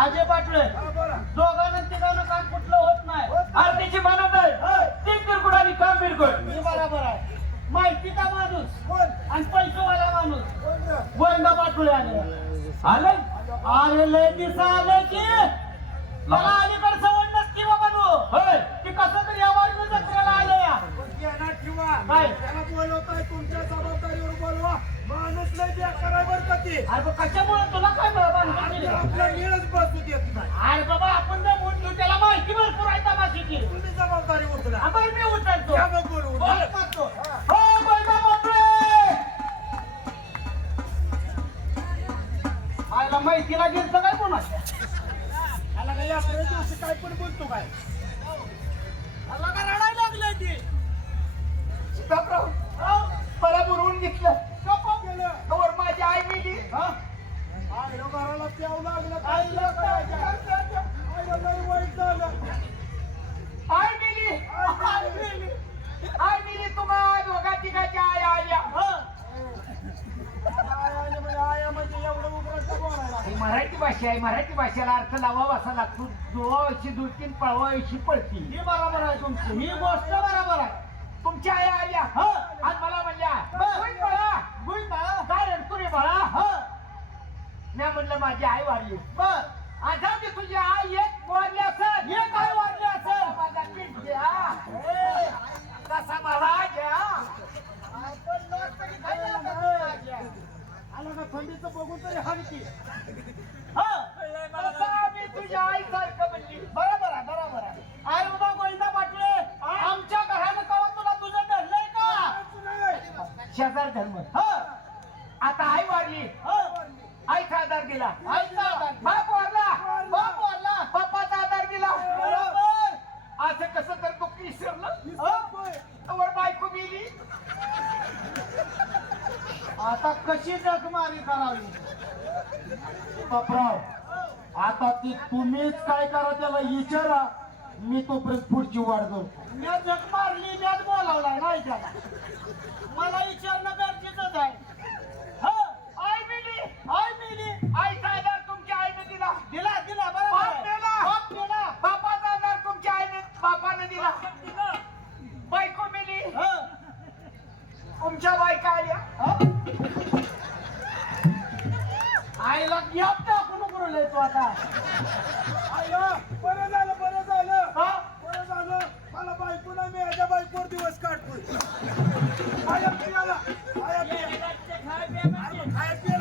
आजे पाटले. दोघांना तिघांना काम कुठलं होत नाही. त्याची म्हणत आहे. ती किरकोळ आणि काम बिरकोळ मी बरोबर आहे. माहितीचा माणूस? कोण? आणि पैसेवाला माणूस? गोविंदा पाटोळे आले. आले? अरे लय दिसा आले की. मला अलीकडे सवड नसती बाबा होय ती कसं तरी या वारीनं जत्रेला आले या पण ध्यानात ठेवा. काय? त्याला बोलवताय तुमच्या जबाबदारीवर बोलवा माणूस लय बेकार आहे बरं का ती अरे कशामुळे तुला काय आपला नीळच बसू देत नाही अरे बाबा आपण जर बोललो त्याला माहिती भरपूर आहे तमाशीची. तुम्ही जबाबदारी उचला? आपण मी उचलतो. या मग बोलू. बोल करतो. हो! आयला माहितीला गेलं काय कोणाच्या काही यात्रे दिवशी काय पण बोलतो काय? का रडायला लागले ती सीताप्रभू, हो? मला बुरवून घेतलं गप्पा. गेलं तोवर माझी आई मिली हा? घराला प्याव लागलं आईला आईला लय वाईट झालं. आई मिली. आई मिली. आई मिली तुम्हा दोघा तिघाच्या आल्या. आय आय म्हणजे आया म्हणजे ही मराठी भाषा आहे मराठी भाषेला अर्थ लावावा असा लागतो. जुळवायची दुलकीन पळवायची पळती ही बरोबर आहे तुमची. ही गोष्ट बरोबर आहे. तुमच्या आई आल्या. ह. आज मला म्हणल्या बर. "होय बाळा गुई बाळा काय रडतो रे बाळा ह मी म्हणलं माझी आई वारली. बर. जाऊ दे तुझी आई एक वारली असं हे काय वाटले असेल. माझा ए, कसा मला आला का थंडीचं बघून तरी हलकी. मी तुझ्या आई सारखं म्हणली? बरोबर आहे बरोबर आहे. अरे उद्या गोविंदा पाटले आमच्या घरानं कवा तुला तुझं धरलंय का? शेजार धर्म. ह? आता आई आधार दिला. बाप वारला बाप वारला. बापाचा आधार दिला. बरोबर. असं कसं तर दुःख विसरलं बायको गेली आता कशी जगमारी करावी? बापराव आता ती तुम्हीच काय करा त्याला विचारा. मी तोपर्यंत पुढची वाट करतो मी जग मारली मी बोलावलाय नाही त्याला मला विचारणं गरजेचंच आहे ह आई मिली आई मिली आईचा आधार तुमच्या आईने दिला दिला दिला बरोबर बाप आहे. दिला. बाप दिला बापाचा आधार तुमच्या आईने बापाने दिला बायको मिली ह तुमच्या बायका आल्या? आईला गॅप टाकून उघडले तू आता. आया बरं झालं बरं झालं. हा? बरं झालं. मला बायको नाही मी याच्या बायकोवर दिवस काढतोय. आया पियाला आया पियाला खाया पियाला?